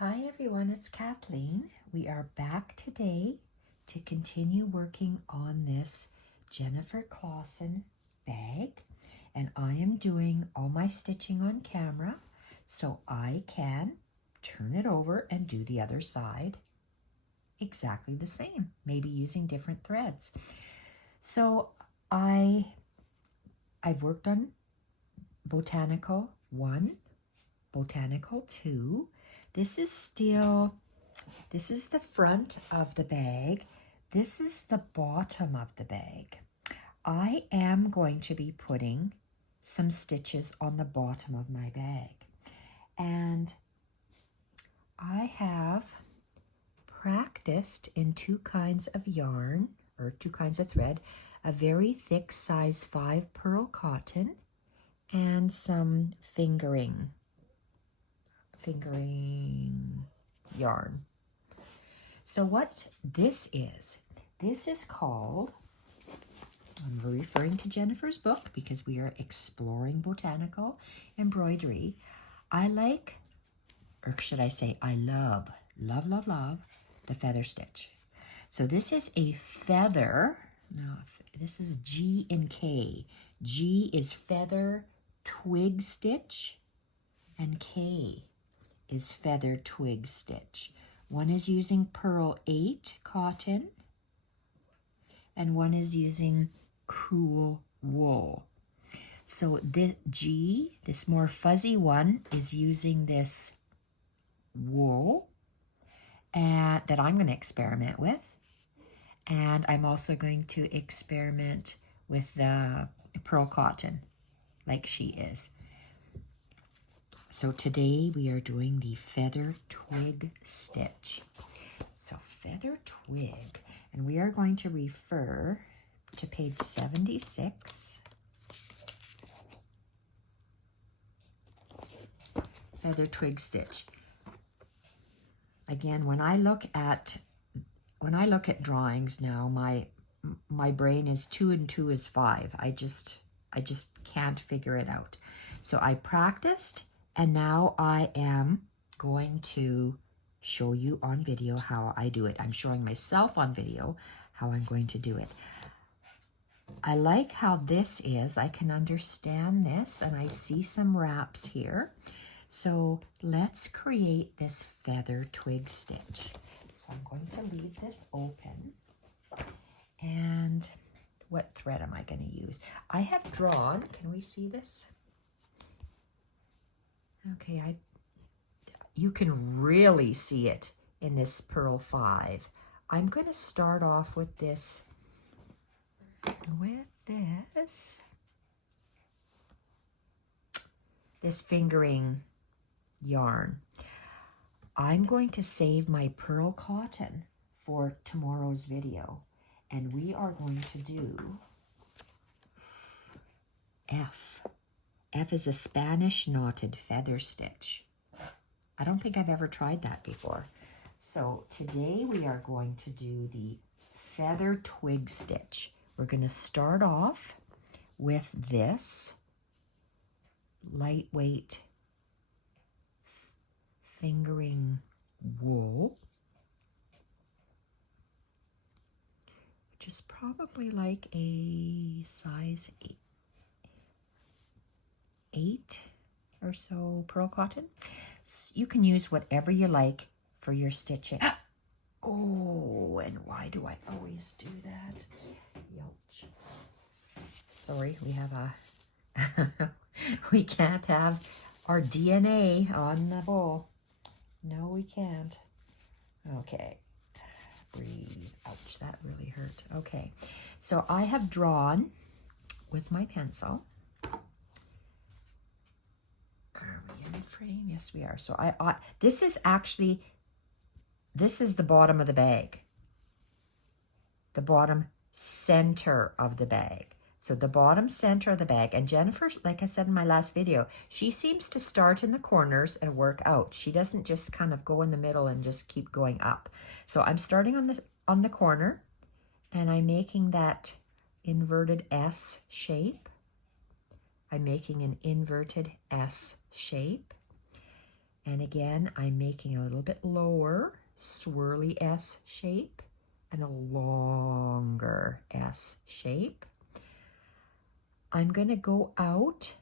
Hi everyone, it's Kathleen. We are back today to continue working on this Jennifer Clouston bag, and I am doing all my stitching on camera so I can turn it over and do the other side exactly the same, maybe using different threads. So I've worked on Botanical 1, Botanical 2. This is the front of the bag. This is the bottom of the bag. I am going to be putting some stitches on the bottom of my bag. And I have practiced in two kinds of yarn, or two kinds of thread, a very thick size 5 pearl cotton and some fingering yarn. So what this is called, I'm referring to Jennifer's book because we are exploring botanical embroidery. I like, or should I say I love the feather stitch. So this is a feather, no, this is G and K. G is feather twig stitch and K is feather twig stitch. One is using pearl 8 cotton and one is using crewel wool. So this G, this more fuzzy one, is using this wool that I'm going to experiment with. And I'm also going to experiment with the pearl cotton like she is. So today we are doing the feather twig stitch. So feather twig, and we are going to refer to page 76. Feather twig stitch. Again, when I look at drawings now, my brain is 2 and 2 is 5. I just can't figure it out. So I practiced, and now I am going to show you on video how I do it. I'm showing myself on video how I'm going to do it. I like how this is. I can understand this, and I see some wraps here. So let's create this feather twig stitch. So I'm going to leave this open. And what thread am I going to use? I have drawn, can we see this? Okay, you can really see it in this pearl 5. I'm going to start off with this fingering yarn. I'm going to save my pearl cotton for tomorrow's video, and we are going to do F. F is a Spanish knotted feather stitch. I don't think I've ever tried that before. So today we are going to do the feather twig stitch. We're going to start off with this lightweight fingering wool, which is probably like a size 8 or so pearl cotton. You can use whatever you like for your stitching. Oh, and why do I always do that? Youch. Sorry, we have a we can't have our DNA on the bowl. No, we can't. Okay. Breathe. Ouch, that really hurt. Okay. So I have drawn with my pencil. Are we in the frame? Yes, we are. So this is the bottom of the bag. The bottom center of the bag. So the bottom center of the bag, and Jennifer, like I said in my last video, she seems to start in the corners and work out. She doesn't just kind of go in the middle and just keep going up. So I'm starting on the corner, and I'm making that inverted S shape. I'm making an inverted S shape, And again, I'm making a little bit lower, swirly S shape, and a longer S shape. I'm going to go out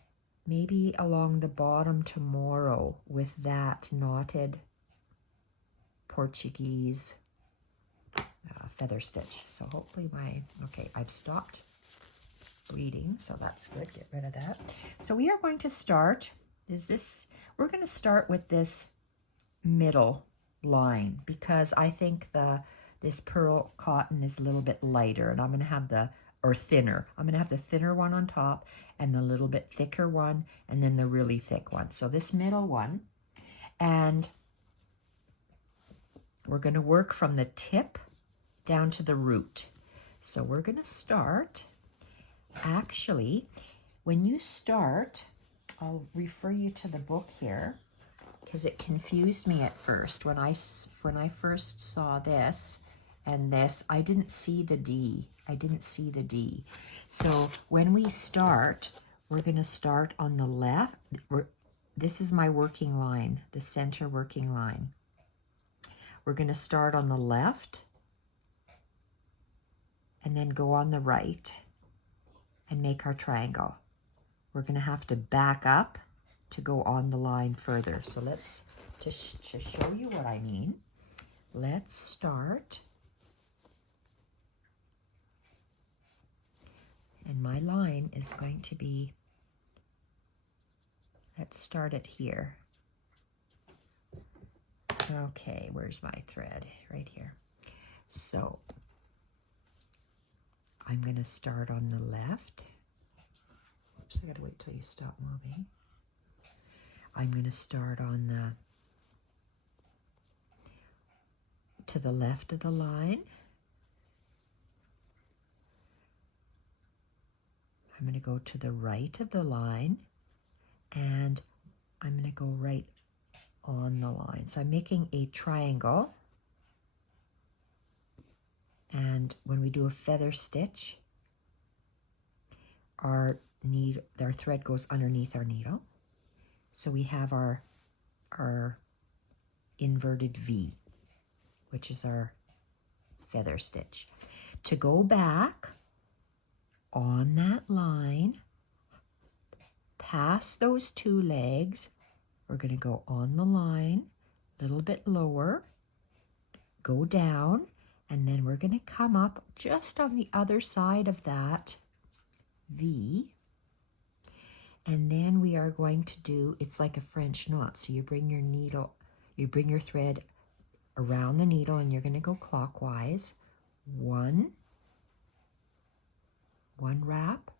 maybe along the bottom tomorrow with that knotted Portuguese feather stitch. So hopefully okay, I've stopped bleeding, so that's good. Get rid of that. So we are going to start, we're going to start with this middle line because I think this pearl cotton is a little bit lighter, and I'm going to have thinner. I'm going to have the thinner one on top and the little bit thicker one, and then the really thick one. So this middle one, and we're going to work from the tip down to the root. So we're going to start, actually, when you start, I'll refer you to the book here because it confused me at first. When I first saw this and this, I didn't see the D. So when we start, we're going to start on the left. This is my working line, the center working line. We're going to start on the left and then go on the right and make our triangle. We're going to have to back up to go on the line further. So let's, to show you what I mean, let's start. And my line is going to be, let's start it here. Okay, where's my thread? Right here. So I'm going to start on the left. Oops, I got to wait till you stop moving. I'm going to start on to the left of the line. I'm going to go to the right of the line, and I'm going to go right on the line. So I'm making a triangle, and when we do a feather stitch, our thread goes underneath our needle. So we have our inverted V, which is our feather stitch. To go back on that line, past those two legs, we're going to go on the line, a little bit lower, go down, and then we're going to come up just on the other side of that V. And then we are going to do, it's like a French knot. So you bring your thread around the needle, and you're going to go clockwise. One wrap,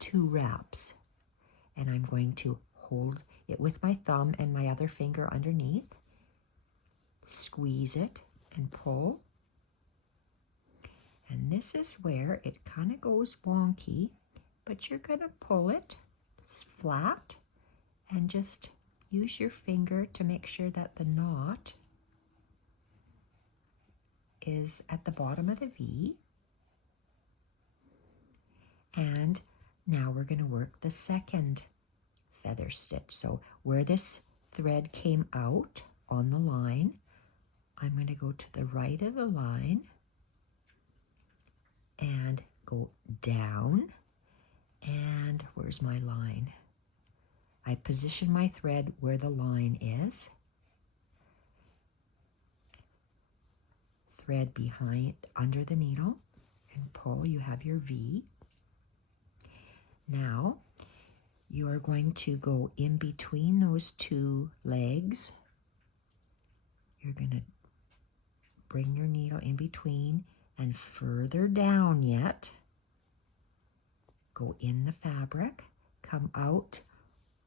two wraps. And I'm going to hold it with my thumb and my other finger underneath. Squeeze it and pull. And this is where it kind of goes wonky, but you're going to pull it flat and just use your finger to make sure that the knot is at the bottom of the V. And now we're going to work the second feather stitch. So where this thread came out on the line, I'm going to go to the right of the line and go down. And where's my line? I position my thread where the line is. Thread behind, under the needle, and pull. You have your V. Now, you are going to go in between those two legs. You're going to bring your needle in between and further down yet. Go in the fabric, come out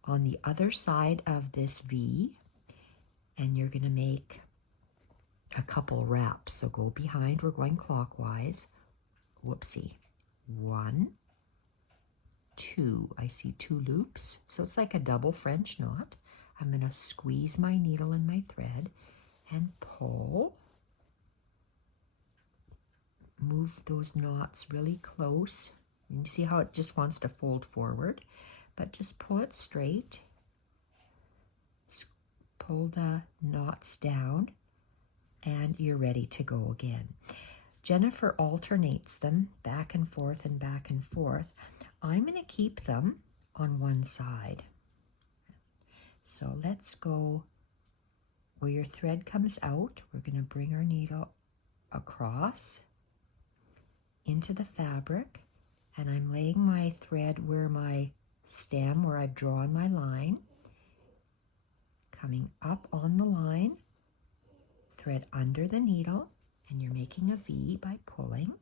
on the other side of this V, and you're going to make a couple wraps. So go behind, we're going clockwise. Whoopsie. 1, 2. I see 2 loops. So it's like a double French knot. I'm going to squeeze my needle and my thread and pull. Move those knots really close. You see how it just wants to fold forward, but just pull it straight. pull the knots down, and you're ready to go again. Jennifer alternates them back and forth and back and forth. I'm going to keep them on one side. So let's go where your thread comes out. We're going to bring our needle across into the fabric, and I'm laying my thread where my stem, where I've drawn my line, coming up on the line, thread under the needle, and you're making a V by pulling.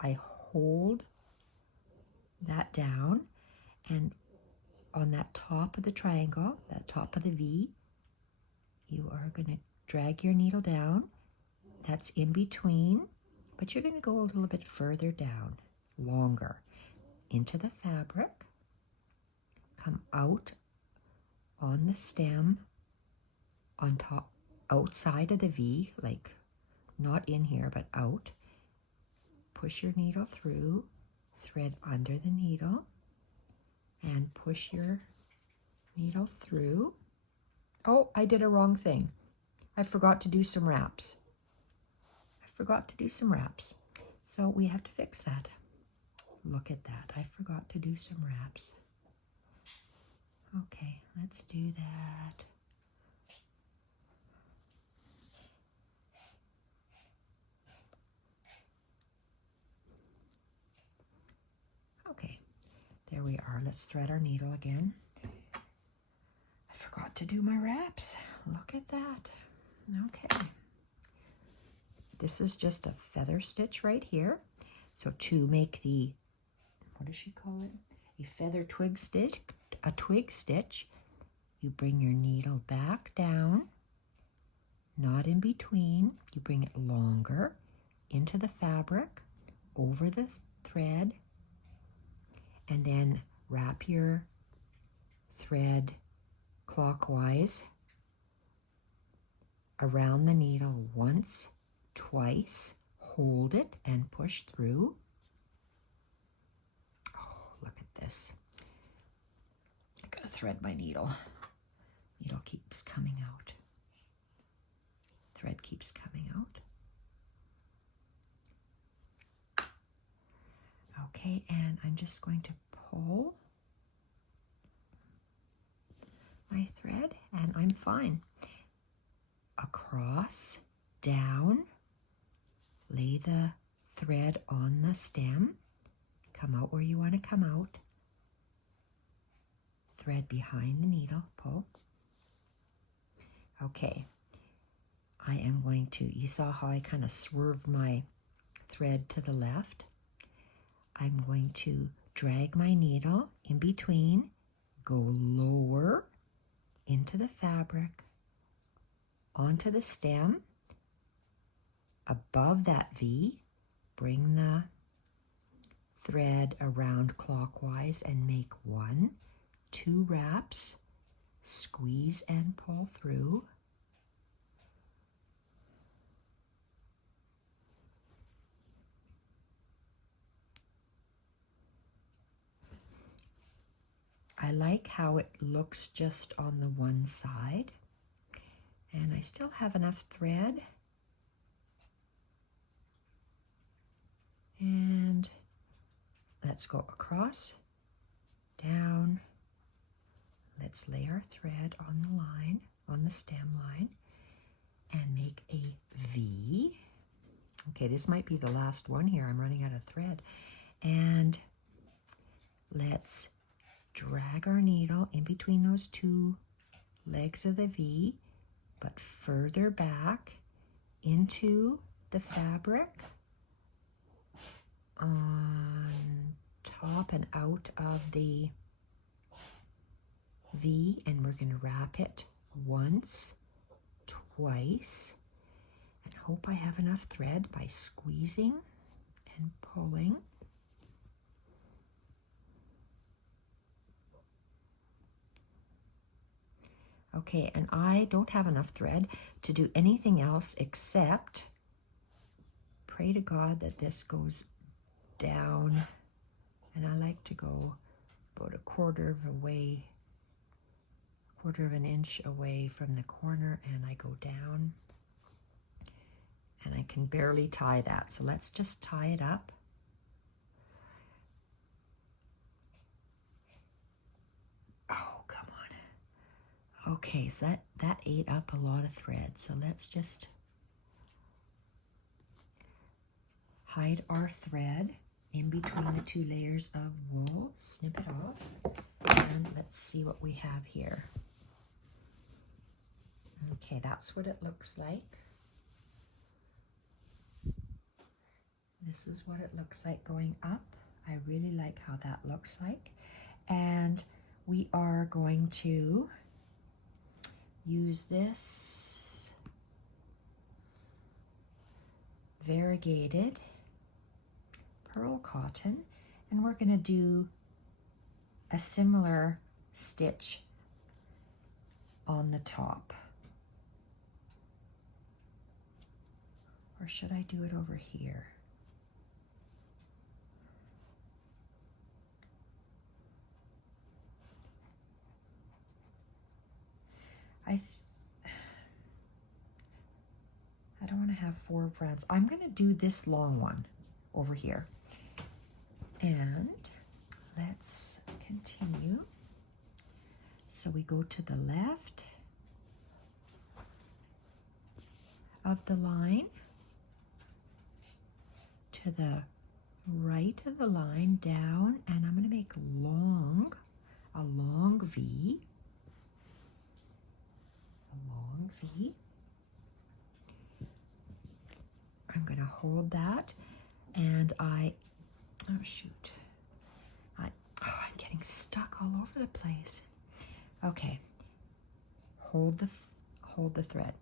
I hold that down, and on that top of the triangle, that top of the V, you are going to drag your needle down. That's in between, but you're going to go a little bit further down, longer, into the fabric, come out on the stem, on top, outside of the V, like not in here, but out. Push your needle through, thread under the needle, and push your needle through. Oh, I did a wrong thing. I forgot to do some wraps. So we have to fix that. Look at that. I forgot to do some wraps. Okay, let's do that. Okay, there we are. Let's thread our needle again. I forgot to do my wraps. Look at that. Okay. This is just a feather stitch right here. So to make the, what does she call it? A feather twig stitch, a twig stitch, you bring your needle back down, not in between. You bring it longer into the fabric, over the thread, and then wrap your thread clockwise around the needle once, twice, hold it and push through. Oh, look at this. I gotta thread my needle. Needle keeps coming out. Thread keeps coming out. Okay, and I'm just going to pull my thread, and I'm fine. Across, down, lay the thread on the stem, come out where you want to come out, thread behind the needle, pull. Okay, I am going to, you saw how I kind of swerved my thread to the left. I'm going to drag my needle in between, go lower into the fabric, onto the stem, above that V, bring the thread around clockwise and make 1, 2 wraps, squeeze and pull through. I like how it looks just on the one side, and I still have enough thread. And let's go across, down. Let's lay our thread on the line, on the stem line, and make a V. Okay, this might be the last one here. I'm running out of thread. And let's drag our needle in between those 2 legs of the V, but further back into the fabric, on top and out of the V, and we're going to wrap it once, twice, and hope I have enough thread by squeezing and pulling. Okay, and I don't have enough thread to do anything else except pray to God that this goes down, and I like to go about a quarter of 1/4 inch away from the corner, and I go down, and I can barely tie that. So let's just tie it up. Oh, come on. Okay, so that ate up a lot of thread. So let's just hide our thread in between the 2 layers of wool, snip it off, and let's see what we have here. Okay, that's what it looks like. This is what it looks like going up. I really like how that looks like. And we are going to use this variegated pearl cotton, and we're going to do a similar stitch on the top. Or should I do it over here? I don't want to have 4 brands. I'm going to do this long one over here. And let's continue. So we go to the left of the line, to the right of the line, down, and I'm going to make a long V. A long V. I'm going to hold that, and oh shoot, I'm getting stuck all over the place. Okay, hold the thread.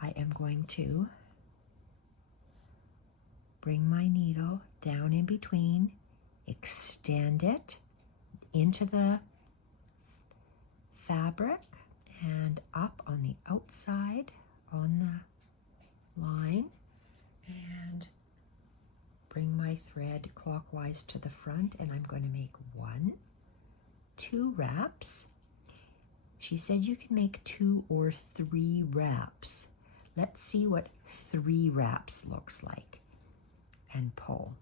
I am going to bring my needle down in between, extend it into the fabric and up on the outside on the line, and bring my thread clockwise to the front, and I'm going to make 1, 2 wraps. She said you can make 2 or 3 wraps. Let's see what 3 wraps looks like, and pull.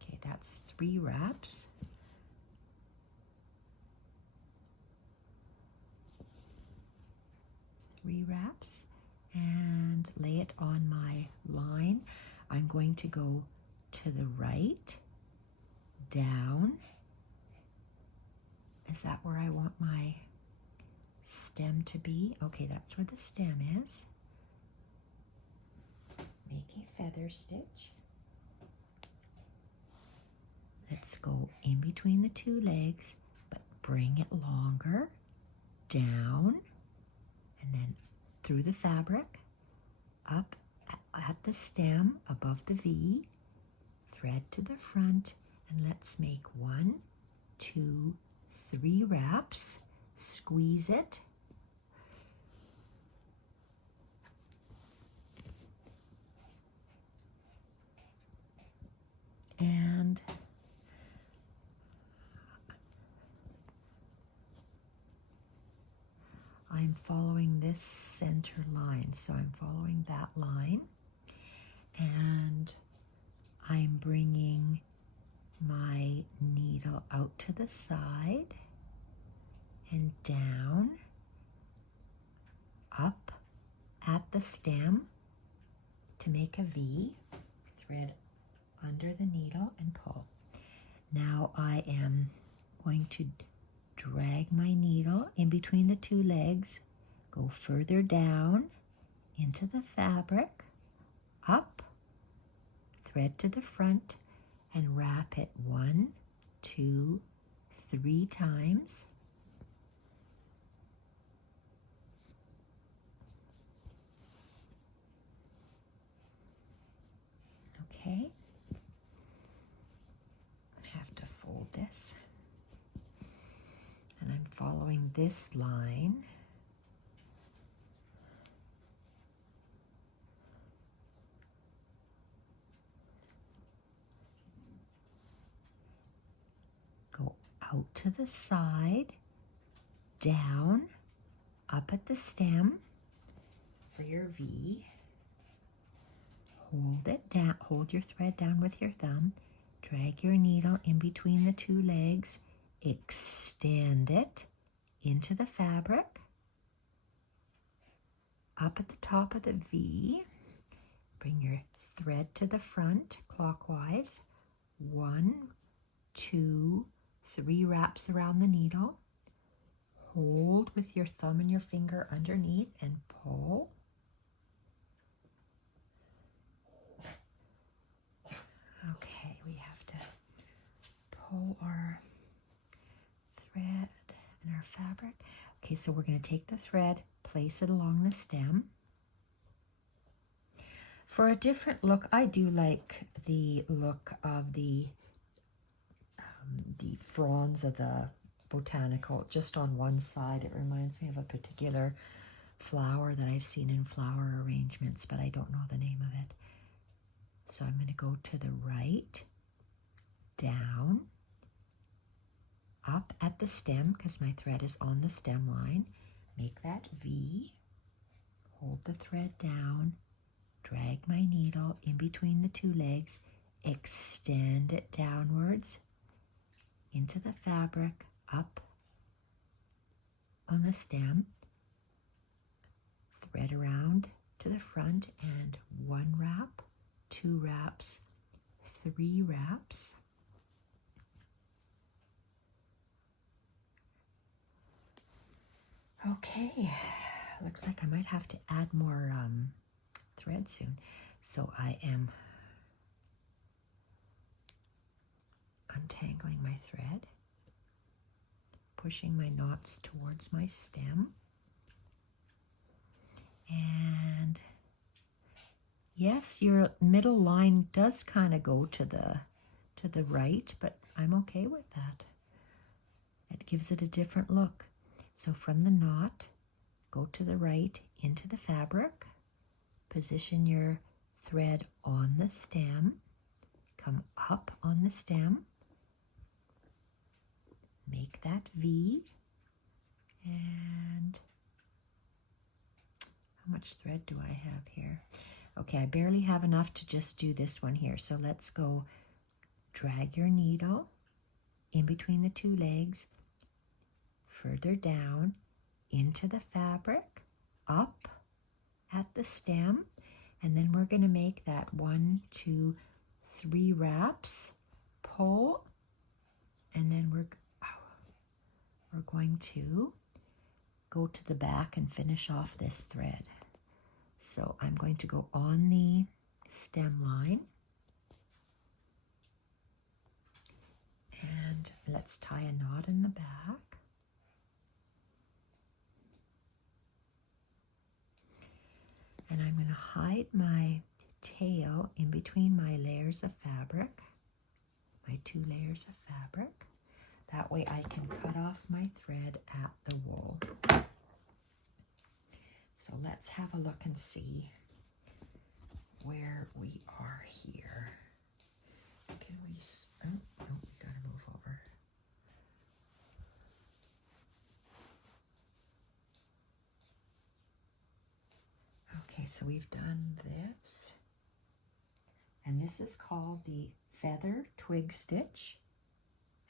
Okay, that's 3 wraps. Wraps, and lay it on my line. I'm going to go to the right, down. Is that where I want my stem to be? Okay, that's where the stem is. Make a feather stitch. Let's go in between the 2 legs, but bring it longer, down, and then through the fabric, up at the stem above the V, thread to the front, and let's make 1, 2, 3 wraps, squeeze it, and I'm following this center line, so I'm following that line, and I'm bringing my needle out to the side and down, up at the stem to make a V, thread under the needle and pull. Now I am going to drag my needle in between the 2 legs, go further down into the fabric, up, thread to the front, and wrap it 1, 2, 3 times. Okay. I have to fold this. And I'm following this line. out to the side, down, up at the stem for your V. Hold it down, hold your thread down with your thumb, drag your needle in between the two legs, extend it into the fabric, up at the top of the V, bring your thread to the front clockwise, 1, 2, 3 wraps around the needle, hold with your thumb and your finger underneath and pull. Okay, we have to pull our thread and our fabric. Okay, so we're going to take the thread, place it along the stem. For a different look, I do like the look of the fronds of the botanical just on one side. It reminds me of a particular flower that I've seen in flower arrangements, but I don't know the name of it. So I'm going to go to the right, down, up at the stem because my thread is on the stem line. Make that V, hold the thread down, drag my needle in between the two legs, extend it downwards into the fabric, up on the stem, thread around to the front, and 1 wrap, 2 wraps, 3 wraps. Okay, looks like I might have to add more thread soon. So I am untangling my thread, pushing my knots towards my stem, and yes, your middle line does kind of go to the right, but I'm okay with that. It gives it a different look. So from the knot, go to the right into the fabric, position your thread on the stem, come up on the stem, make that V, and how much thread do I have here? Okay, I barely have enough to just do this one here. So let's go drag your needle in between the two legs, further down into the fabric, up at the stem, and then we're going to make that 1, 2, 3 wraps, pull, and then we're going to go to the back and finish off this thread. So I'm going to go on the stem line, and let's tie a knot in the back. And I'm going to hide my tail in between my layers of fabric, my 2 layers of fabric. That way I can cut off my thread at the wool. So let's have a look and see where we are here. Can we, oh, no, we gotta move over. Okay, so we've done this. And this is called the feather twig stitch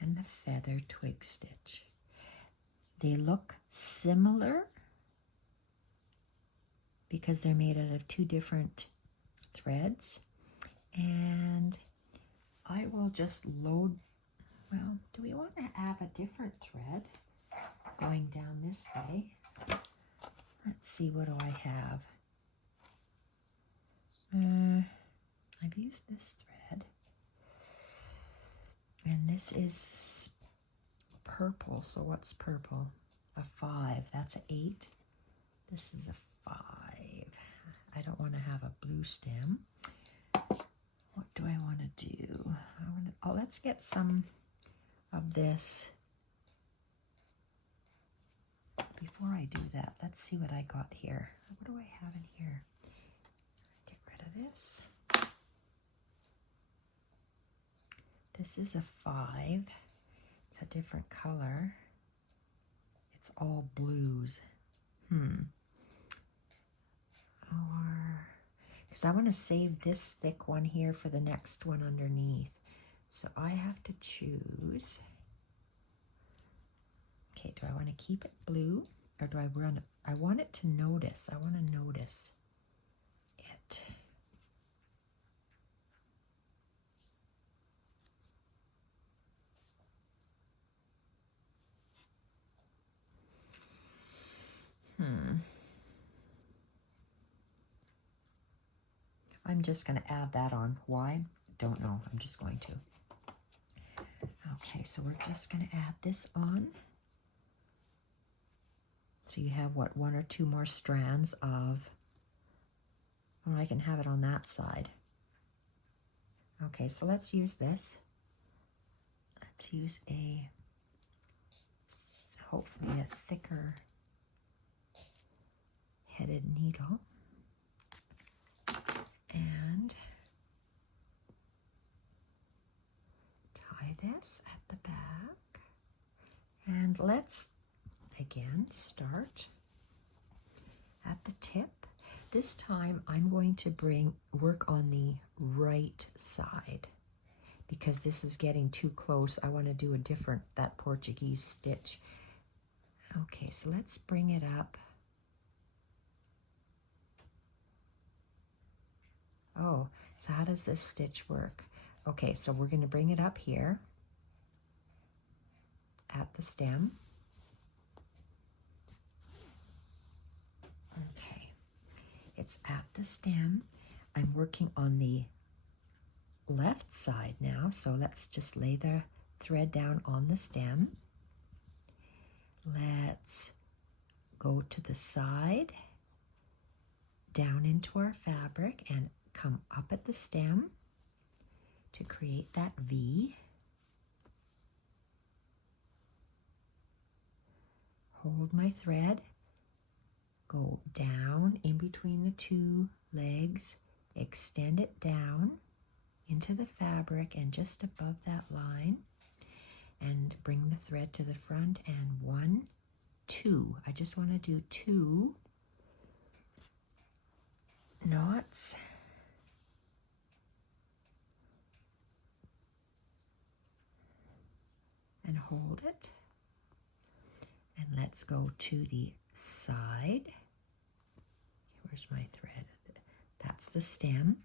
and the feather twig stitch. They look similar because they're made out of 2 different threads. And I will just load, well, do we want to have a different thread going down this way? Let's see, what do I have? I've used this thread, and this is purple. So what's purple? A 5. That's an 8. This is a 5. I don't want to have a blue stem. What do I want to do? Oh, let's get some of this. Before I do that, let's see what I got here. What do I have in here? Get rid of this. This is a 5. It's a different color. It's all blues. Or, because I want to save this thick one here for the next one underneath. So I have to choose. Okay, do I want to keep it blue or do I run it? I want it to notice. I want to notice it. I'm just going to add that on. Why? Don't know. I'm just going to. Okay, so we're just going to add this on. So you have, what, 1 or 2 more strands of, or I can have it on that side. Okay, so let's use this. Let's use hopefully a thicker headed needle. And tie this at the back. And let's again start at the tip. This time I'm going to work on the right side because this is getting too close. I want to do that Portuguese stitch. Okay, so let's bring it up. Oh, so how does this stitch work? Okay, so we're going to bring it up here at the stem. Okay, it's at the stem. I'm working on the left side now, so let's just lay the thread down on the stem. Let's go to the side, down into our fabric, and come up at the stem to create that V. Hold my thread, go down in between the 2 legs, extend it down into the fabric and just above that line, and bring the thread to the front, and 1, 2. I just want to do 2 knots. And hold it. And let's go to the side. Where's my thread? That's the stem.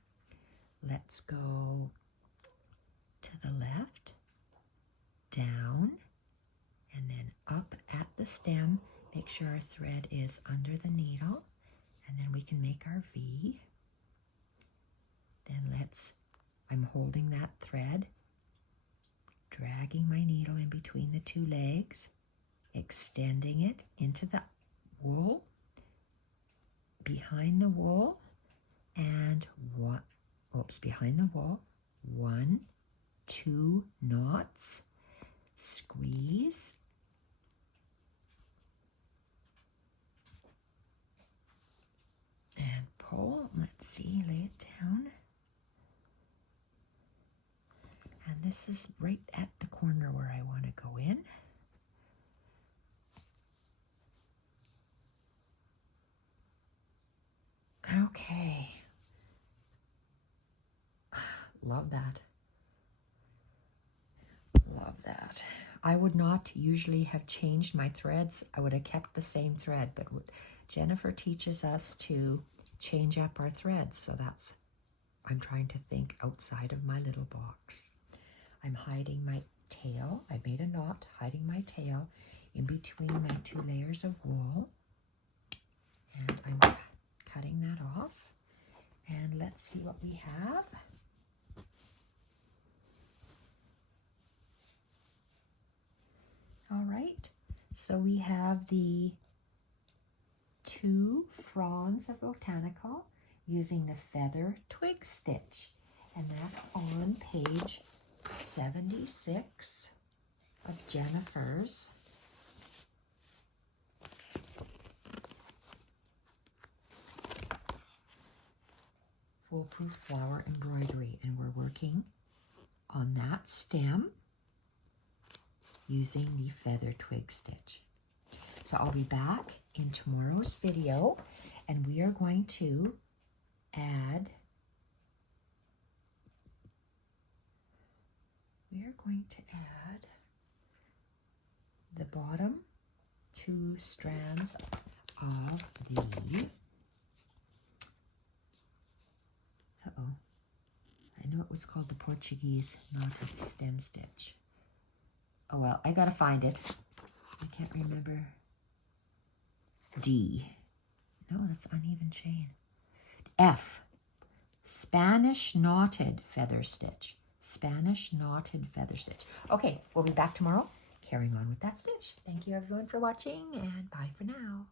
Let's go to the left, down, and then up at the stem. Make sure our thread is under the needle, and then we can make our V. Then I'm holding that thread, dragging my needle in between the 2 legs, extending it into the wool, behind the wool, and behind the wool, 1, 2 knots, squeeze, and pull. Let's see, lay it down. And this is right at the corner where I want to go in. Okay. Love that. Love that. I would not usually have changed my threads. I would have kept the same thread, but Jennifer teaches us to change up our threads. So I'm trying to think outside of my little box. I'm hiding my tail. I made a knot hiding my tail in between my 2 layers of wool. And I'm cutting that off. And let's see what we have. All right, so we have the 2 fronds of botanical using the feather twig stitch, and that's on page 76 of Jennifer's Foolproof Flower Embroidery, and we're working on that stem. using the feather twig stitch. So I'll be back in tomorrow's video, and we are going to add, the bottom 2 strands of the, I know it was called the Portuguese knotted stem stitch. Oh well, I gotta find it. I can't remember. D. No, that's uneven chain. F. Spanish knotted feather stitch. Spanish knotted feather stitch. Okay, we'll be back tomorrow carrying on with that stitch. Thank you everyone for watching, and bye for now.